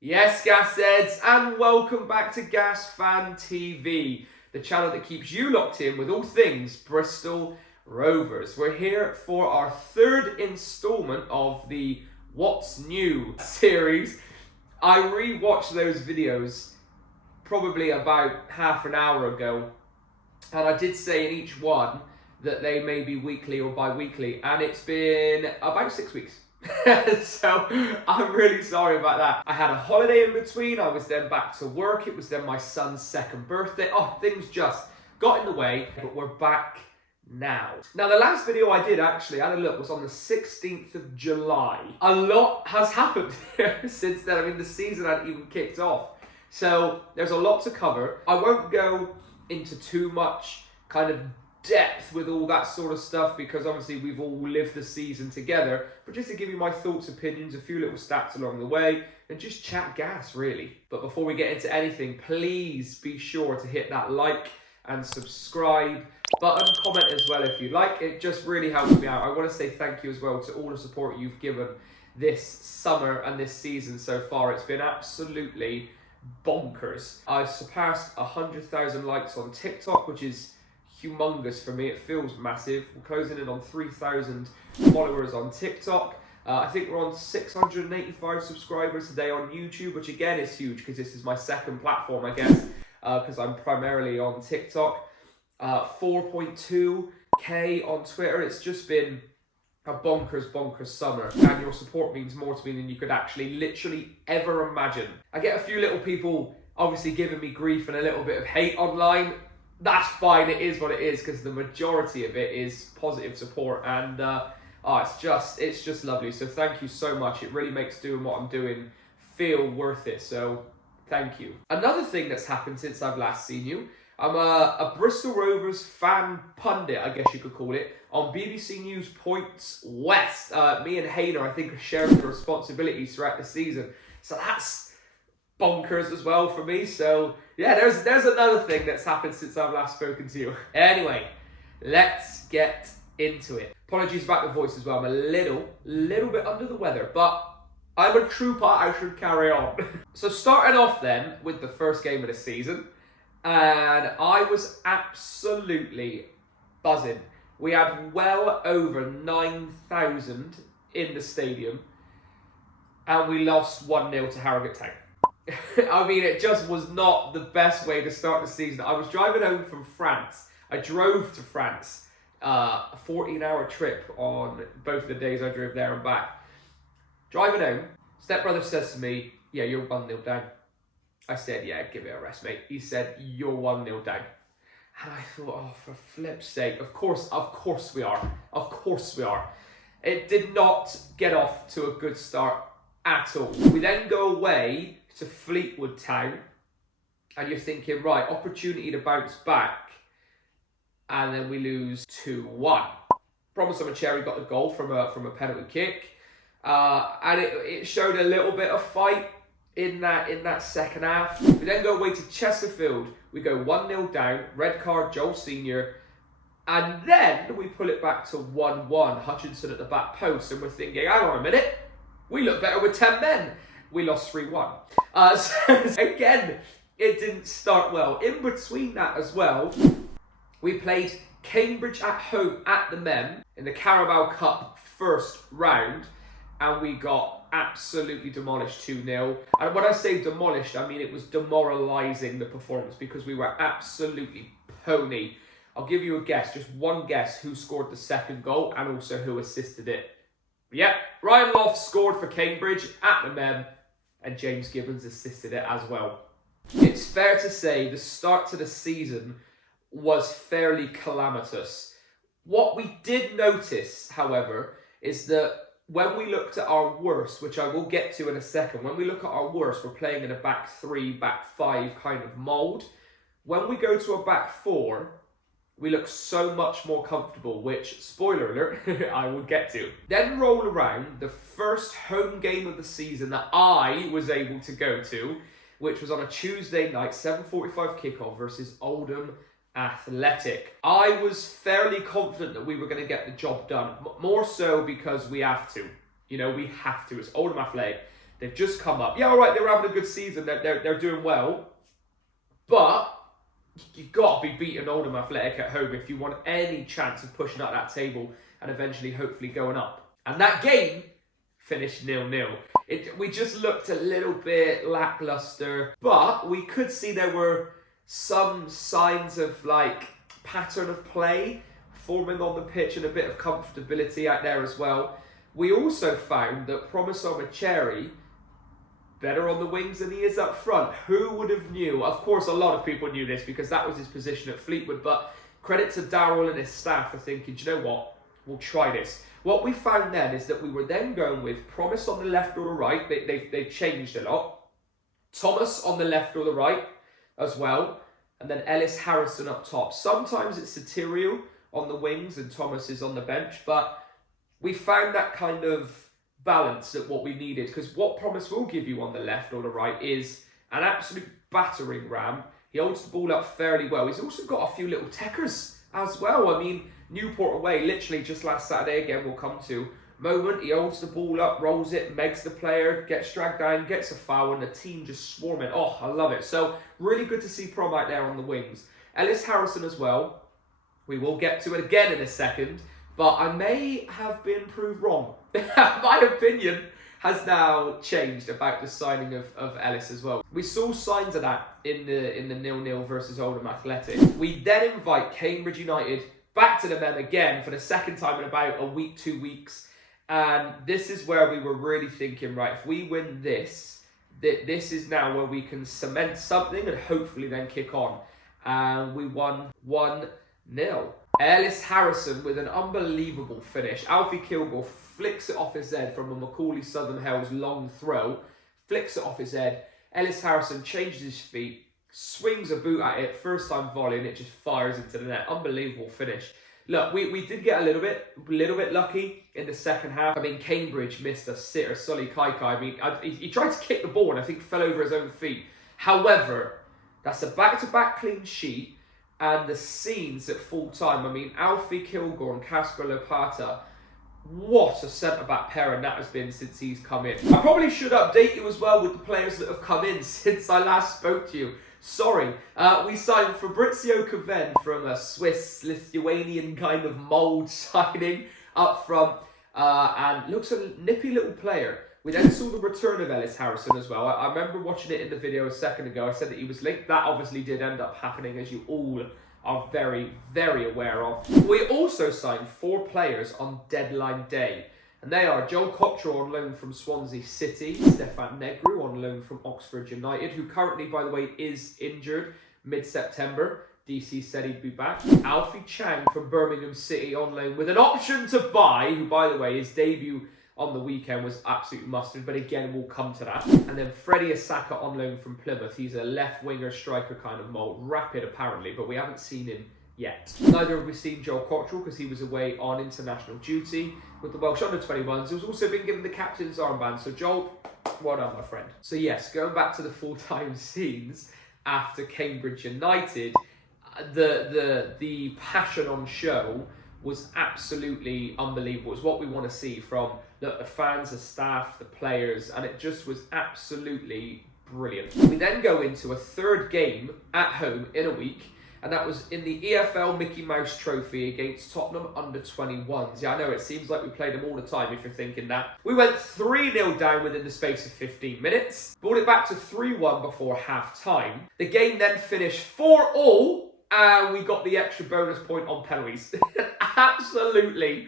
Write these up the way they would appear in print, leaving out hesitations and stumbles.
Yes, Gas Heads, and welcome back to GasFanTV, the channel that keeps you locked in with all things Bristol Rovers. We're here for our third instalment of the What's New series. I rewatched those videos probably about half an hour ago, and I did say in each one that they may be weekly or bi-weekly, and it's been about 6 weeks. So I'm really sorry about that. I had a holiday in between, I was then back to work, it was then my son's second birthday. Things just got in the way, but we're back now. Now, the last video I did, actually, I had a look, was on the 16th of July. A lot has happened since then. I mean, the season hadn't even kicked off. So there's a lot to cover. I won't go into too much kind of depth with all that sort of stuff because obviously we've all lived the season together, but just to give you my thoughts, opinions, a few little stats along the way, and just chat gas really. But before we get into anything, please be sure to hit that like and subscribe button, comment as well if you like. It just really helps me out. I want to say thank you as well to all the support you've given this summer and this season so far. It's been absolutely bonkers. I've surpassed 100,000 likes on TikTok, which is humongous for me. It feels massive. We're closing in on 3,000 followers on TikTok. I think we're on 685 subscribers today on YouTube, which again is huge because this is my second platform, I guess, because I'm primarily on TikTok. 4.2k on Twitter. It's just been a bonkers summer, and your support means more to me than you could actually literally ever imagine. I get a few little people obviously giving me grief and a little bit of hate online. That's fine, it is what it is, because the majority of it is positive support, and it's just lovely. So thank you so much. It really makes doing what I'm doing feel worth it, so thank you. Another thing that's happened since I've last seen you, I'm a Bristol Rovers fan pundit, I guess you could call it, on BBC News Points West. Me and Hayner, I think, are sharing the responsibilities throughout the season, so that's bonkers as well for me. So yeah, there's another thing that's happened since I've last spoken to you. Anyway, let's get into it. Apologies about the voice as well. I'm a little bit under the weather, but I'm a trooper, I should carry on. So starting off then with the first game of the season, and I was absolutely buzzing. We had well over 9,000 in the stadium, and we lost 1-0 to Harrogate Town. I mean, it just was not the best way to start the season. I was driving home from France. I drove to France, a 14-hour trip on both the days I drove there and back. Driving home, stepbrother says to me, "Yeah, you're 1-0 down." I said, "Yeah, give it a rest, mate." He said, "You're 1-0 down." And I thought, oh, for flip's sake, of course we are. Of course we are. It did not get off to a good start at all. We then go away to Fleetwood Town, and you're thinking, right, opportunity to bounce back, and then we lose 2-1. Promise I'm a Cherry got the goal from a penalty kick, and it showed a little bit of fight in that second half. We then go away to Chesterfield. We go 1-0 down, red card, Joel Senior, and then we pull it back to 1-1. Hutchinson at the back post, and we're thinking, hang on a minute, we look better with 10 men. We lost 3-1. So again, it didn't start well. In between that as well, we played Cambridge at home at the Mem in the Carabao Cup first round, and we got absolutely demolished 2-0. And when I say demolished, I mean it was demoralising, the performance, because we were absolutely pony. I'll give you a guess, just one guess, who scored the second goal and also who assisted it. Yep, Ryan Loft scored for Cambridge at the Mem, and James Gibbons assisted it as well. It's fair to say the start to the season was fairly calamitous. What we did notice, however, is that when we looked at our worst, which I will get to in a second, when we look at our worst, we're playing in a back three, back five kind of mould. When we go to a back four, we look so much more comfortable, which, spoiler alert, I will get to. Then roll around the first home game of the season that I was able to go to, which was on a Tuesday night, 7:45 kickoff versus Oldham Athletic. I was fairly confident that we were going to get the job done, more so because we have to. You know, we have to. It's Oldham Athletic. They've just come up. Yeah, all right, they're having a good season. They're doing well. But you've got to be beating Oldham Athletic at home if you want any chance of pushing up that table and eventually, hopefully, going up. And that game finished 0-0. We just looked a little bit lackluster, but we could see there were some signs of like pattern of play forming on the pitch and a bit of comfortability out there as well. We also found that Promise Cherry better on the wings than he is up front. Who would have knew? Of course, a lot of people knew this because that was his position at Fleetwood, but credit to Darryl and his staff for thinking, do you know what? We'll try this. What we found then is that we were then going with Promise on the left or the right. They've changed a lot. Thomas on the left or the right as well. And then Ellis Harrison up top. Sometimes it's Sotirio on the wings and Thomas is on the bench, but we found that kind of balance at what we needed, because what Promise will give you on the left or the right is an absolute battering ram. He holds the ball up fairly well. He's also got a few little techers as well. I mean, Newport away, literally just last Saturday, again we'll come to, moment, he holds the ball up, rolls it, megs the player, gets dragged down, gets a foul, and the team just swarming. Oh, I love it. So, really good to see Prom out there on the wings. Ellis Harrison as well. We will get to it again in a second, but I may have been proved wrong. My opinion has now changed about the signing of Ellis as well. We saw signs of that in the 0-0 versus Oldham Athletic. We then invite Cambridge United back to the men again for the second time in about a week, 2 weeks. And this is where we were really thinking, right, if we win this, this is now where we can cement something and hopefully then kick on. And we won 1-0. Ellis Harrison with an unbelievable finish. Alfie Kilgore flicks it off his head from a Macaulay Southern Hills long throw. Flicks it off his head. Ellis Harrison changes his feet, swings a boot at it, first time volley, and it just fires into the net. Unbelievable finish. Look, we did get a little bit lucky in the second half. I mean, Cambridge missed a sitter, Sully Kaikai. I mean, he tried to kick the ball and I think fell over his own feet. However, that's a back-to-back clean sheet, and the scenes at full time. I mean, Alfie Kilgore and Casper Lopata, what a centre-back pairing that has been since he's come in. I probably should update you as well with the players that have come in since I last spoke to you. Sorry, we signed Fabrizio Caven from a Swiss-Lithuanian kind of mould signing up front, and looks a nippy little player. We then saw the return of Ellis Harrison as well. I remember watching it in the video a second ago. I said that he was linked. That obviously did end up happening, as you all are very, very aware of. We also signed 4 players on deadline day. And they are Joel Cottrell on loan from Swansea City, Stefan Negru on loan from Oxford United, who currently, by the way, is injured mid-September. DC said he'd be back. Alfie Chang from Birmingham City on loan with an option to buy, who, by the way, his debut on the weekend was absolute mustard, but again, we'll come to that. And then Freddie Asaka on loan from Plymouth. He's a left-winger striker kind of mould. Rapid, apparently, but we haven't seen him yet. Neither have we seen Joel Cottrell because he was away on international duty with the Welsh under-21s. He's also been given the captain's armband. So Joel, well done, my friend. So yes, going back to the full-time scenes after Cambridge United, the passion on show was absolutely unbelievable. It's what we want to see from the fans, the staff, the players, and it just was absolutely brilliant. We then go into a third game at home in a week, and that was in the EFL Mickey Mouse Trophy against Tottenham under-21s. Yeah, I know, it seems like we play them all the time if you're thinking that. We went 3-0 down within the space of 15 minutes, brought it back to 3-1 before half-time. The game then finished 4-4, and we got the extra bonus point on penalties. Absolutely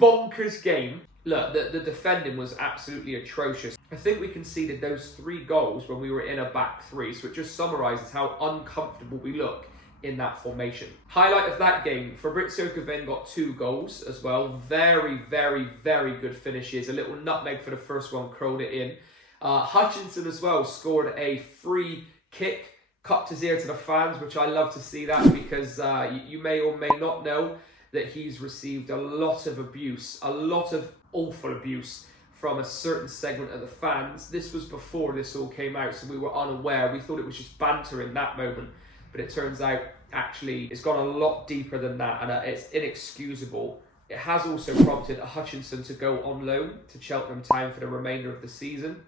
bonkers game. Look, the defending was absolutely atrocious. I think we conceded those 3 goals when we were in a back 3, so it just summarises how uncomfortable we look in that formation. Highlight of that game, Fabrizio Caven got 2 goals as well. Very, very, very good finishes. A little nutmeg for the first one, curled it in. Hutchinson as well scored a free kick, cupped his ear to the fans, which I love to see that because you may or may not know that he's received a lot of abuse, a lot of awful abuse from a certain segment of the fans. This was before this all came out, so we were unaware. We thought it was just banter in that moment, but it turns out actually it's gone a lot deeper than that, and it's inexcusable. It has also prompted Hutchinson to go on loan to Cheltenham Town for the remainder of the season.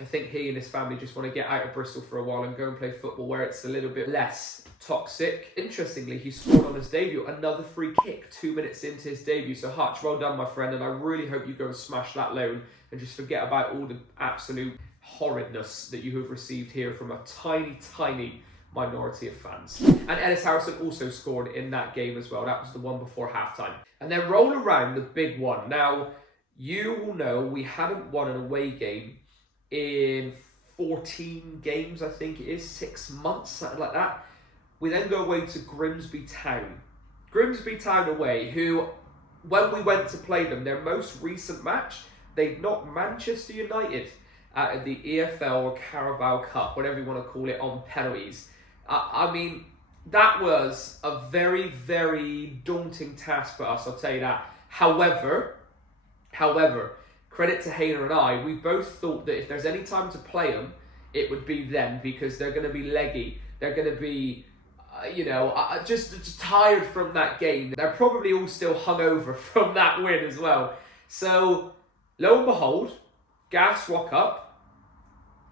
I think he and his family just want to get out of Bristol for a while and go and play football where it's a little bit less toxic. Interestingly, he scored on his debut another free kick 2 minutes into his debut. So Hutch, well done, my friend, and I really hope you go and smash that loan and just forget about all the absolute horridness that you have received here from a tiny, tiny minority of fans. And Ellis Harrison also scored in that game as well. That was the one before halftime. And then roll around the big one. Now, you will know we hadn't won an away game in 14 games, I think it is, 6 months, something like that. We then go away to Grimsby Town. Grimsby Town away, who, when we went to play them, their most recent match, they knocked Manchester United out of the EFL or Carabao Cup, whatever you want to call it, on penalties. I mean, that was a very, very daunting task for us, I'll tell you that. However, credit to Hayner and I, we both thought that if there's any time to play them, it would be then, because they're going to be leggy. They're going to be, just tired from that game. They're probably all still hungover from that win as well. So, lo and behold, Gas rock up,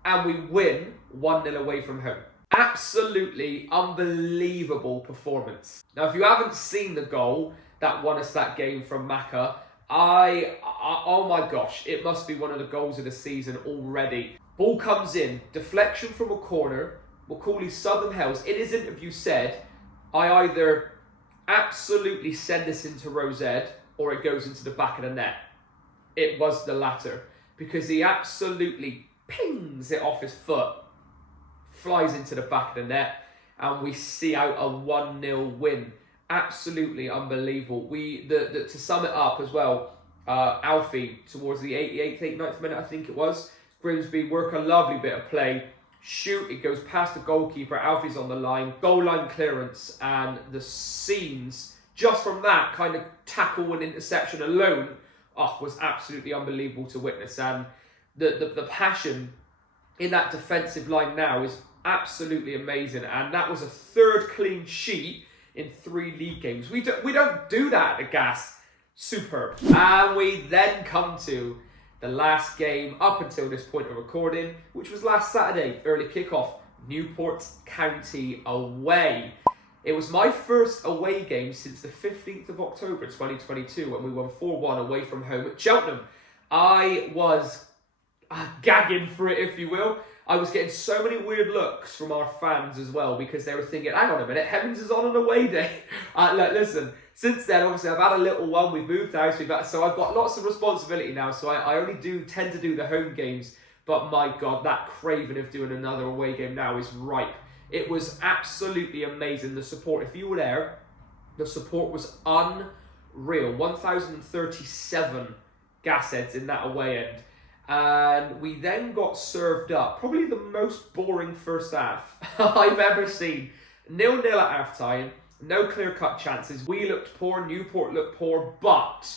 and we win 1-0 away from home. Absolutely unbelievable performance. Now, if you haven't seen the goal that won us that game from Maka, oh my gosh, it must be one of the goals of the season already. Ball comes in, deflection from a corner. Macaulay Southern Hells, in his interview, said, I either absolutely send this into Rosette or it goes into the back of the net. It was the latter, because he absolutely pings it off his foot, flies into the back of the net, and we see out a 1-0 win. Absolutely unbelievable. To sum it up as well, Alfie, towards the 88th, 89th minute, I think it was, Grimsby work a lovely bit of play. Shoot, it goes past the goalkeeper, Alfie's on the line, goal line clearance, and the scenes, just from that kind of tackle and interception alone, was absolutely unbelievable to witness. And the passion in that defensive line now is absolutely amazing. And that was a third clean sheet in 3 league games. We don't do that at the Gas. Superb. And we then come to the last game up until this point of recording, which was last Saturday, early kickoff, Newport County away. It was my first away game since the 15th of October 2022 when we won 4-1 away from home at Cheltenham. I was gagging for it, if you will. I was getting so many weird looks from our fans as well, because they were thinking, hang on a minute, Hemmings is on an away day. Listen, since then, obviously, I've had a little one, we've moved house, so I've got lots of responsibility now, so I only tend to do the home games, but my God, that craving of doing another away game now is ripe. It was absolutely amazing, the support. If you were there, the support was unreal. 1,037 gas heads in that away end. And we then got served up probably the most boring first half I've ever seen. 0-0 at half-time, no clear-cut chances. We looked poor, Newport looked poor, but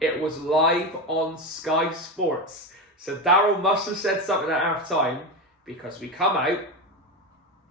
it was live on Sky Sports. So Daryl must have said something at half-time, because we come out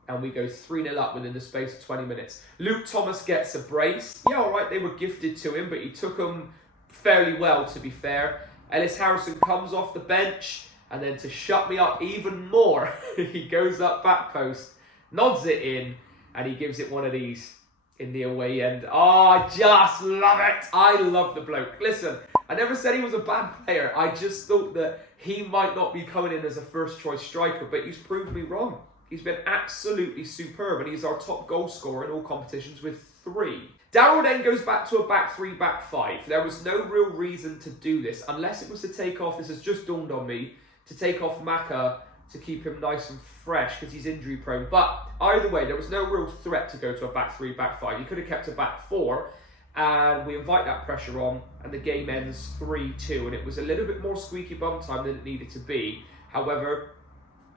and we go 3-0 up within the space of 20 minutes. Luke Thomas gets a brace. Yeah, all right, they were gifted to him, but he took them fairly well, to be fair. Ellis Harrison comes off the bench, and then to shut me up even more, he goes up back post, nods it in, and he gives it one of these in the away end. Oh, I just love it. I love the bloke. Listen, I never said he was a bad player. I just thought that he might not be coming in as a first-choice striker, but he's proved me wrong. He's been absolutely superb, and he's our top goal scorer in all competitions with 3. Darryl then goes back to a back 3, back 5. There was no real reason to do this, unless it was to take off, this has just dawned on me, to take off Maka to keep him nice and fresh, because he's injury prone. But either way, there was no real threat to go to a back 3, back 5. You could have kept a back 4, and we invite that pressure on, and the game ends 3-2, and it was a little bit more squeaky bum time than it needed to be. However,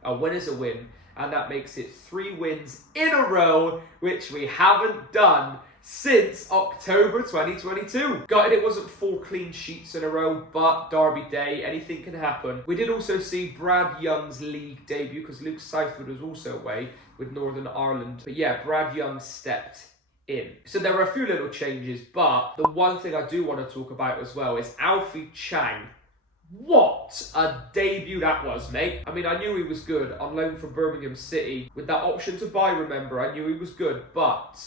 a win is a win, and that makes it 3 wins in a row, which we haven't done since October 2022. Gutted it wasn't 4 clean sheets in a row, but Derby Day, anything can happen. We did also see Brad Young's league debut, because Luke Southwood was also away with Northern Ireland. But yeah, Brad Young stepped in. So there were a few little changes, but the one thing I do want to talk about as well is Alfie Chang What a debut that was, mate. I mean, I knew he was good on loan from Birmingham City. With that option to buy, remember, I knew he was good. But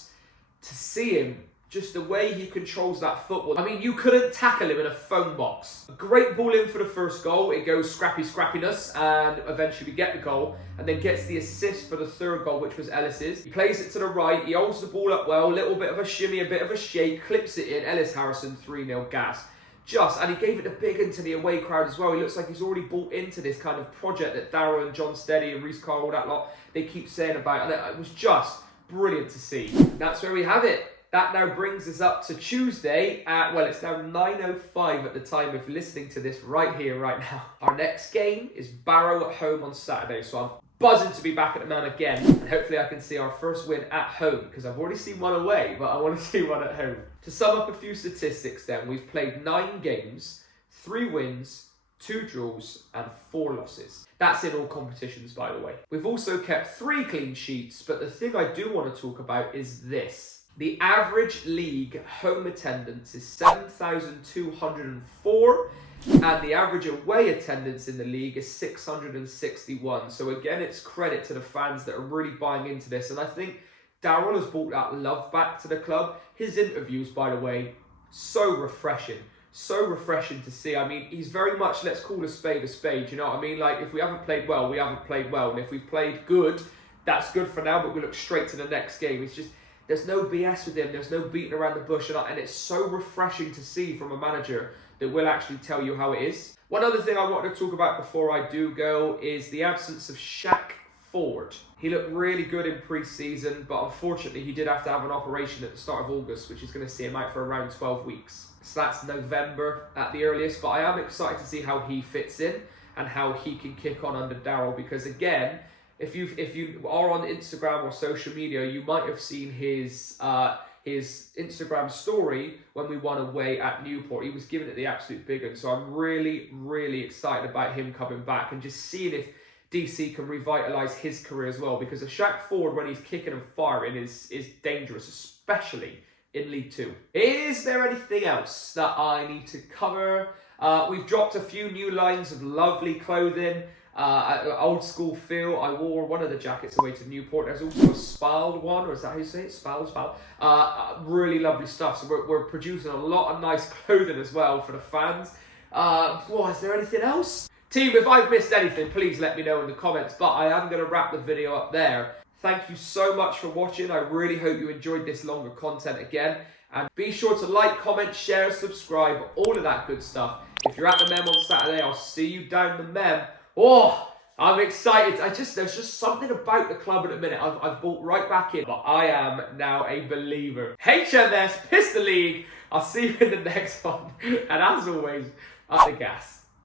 to see him, just the way he controls that football. I mean, you couldn't tackle him in a phone box. A great ball in for the first goal. It goes scrappiness, and eventually we get the goal. And then gets the assist for the third goal, which was Ellis's. He plays it to the right. He holds the ball up well. A little bit of a shimmy, a bit of a shake. Clips it in. Ellis Harrison, 3-0 Gas. And he gave it a big one to the away crowd as well. He looks like he's already bought into this kind of project that Darryl and John Steady and Reece Carl, all that lot, they keep saying about. And it was just brilliant to see. That's where we have it. That now brings us up to Tuesday at, well, it's now 9:05 at the time of listening to this right here, right now. Our next game is Barrow at home on Saturday, so I'm buzzing to be back at the Man again, and hopefully I can see our first win at home, because I've already seen one away, but I want to see one at home. To sum up a few statistics then, we've played 9 games, 3 wins, 2 draws and 4 losses. That's in all competitions, by the way. We've also kept 3 clean sheets, but the thing I do want to talk about is this. The average league home attendance is 7,204, and the average away attendance in the league is 661. So again, it's credit to the fans that are really buying into this. And I think Darryl has brought that love back to the club. His interviews, by the way, so refreshing. So refreshing to see. I mean, he's very much, let's call a spade, you know what I mean? Like, if we haven't played well, we haven't played well. And if we've played good, that's good for now, but we look straight to the next game. It's just, there's no BS with him. There's no beating around the bush. And it's so refreshing to see from a manager that will actually tell you how it is. One other thing I wanted to talk about before I do go is the absence of Shaq Ford. He looked really good in pre-season, but unfortunately he did have to have an operation at the start of August, which is going to see him out for around 12 weeks. So that's November at the earliest, but I am excited to see how he fits in and how he can kick on under Darryl, because again, if you are on Instagram or social media, you might have seen his Instagram story when we won away at Newport. He was giving it the absolute big one. So I'm really, really excited about him coming back and just seeing if DC can revitalise his career as well. Because a Shaq Ford, when he's kicking and firing, is dangerous, especially in League 2. Is there anything else that I need to cover? We've dropped a few new lines of lovely clothing. Old school feel. I wore one of the jackets away to Newport. There's also a Spald one, or is that how you say it? Spald. Really lovely stuff. So we're producing a lot of nice clothing as well for the fans. Is there anything else? Team, if I've missed anything, please let me know in the comments. But I am going to wrap the video up there. Thank you so much for watching. I really hope you enjoyed this longer content again. And be sure to like, comment, share, subscribe, all of that good stuff. If you're at the Mem on Saturday, I'll see you down the Mem. Oh, I'm excited. There's just something about the club at the minute. I've bought right back in, but I am now a believer. HMS, Piss the League. I'll see you in the next one. And as always, up the gas.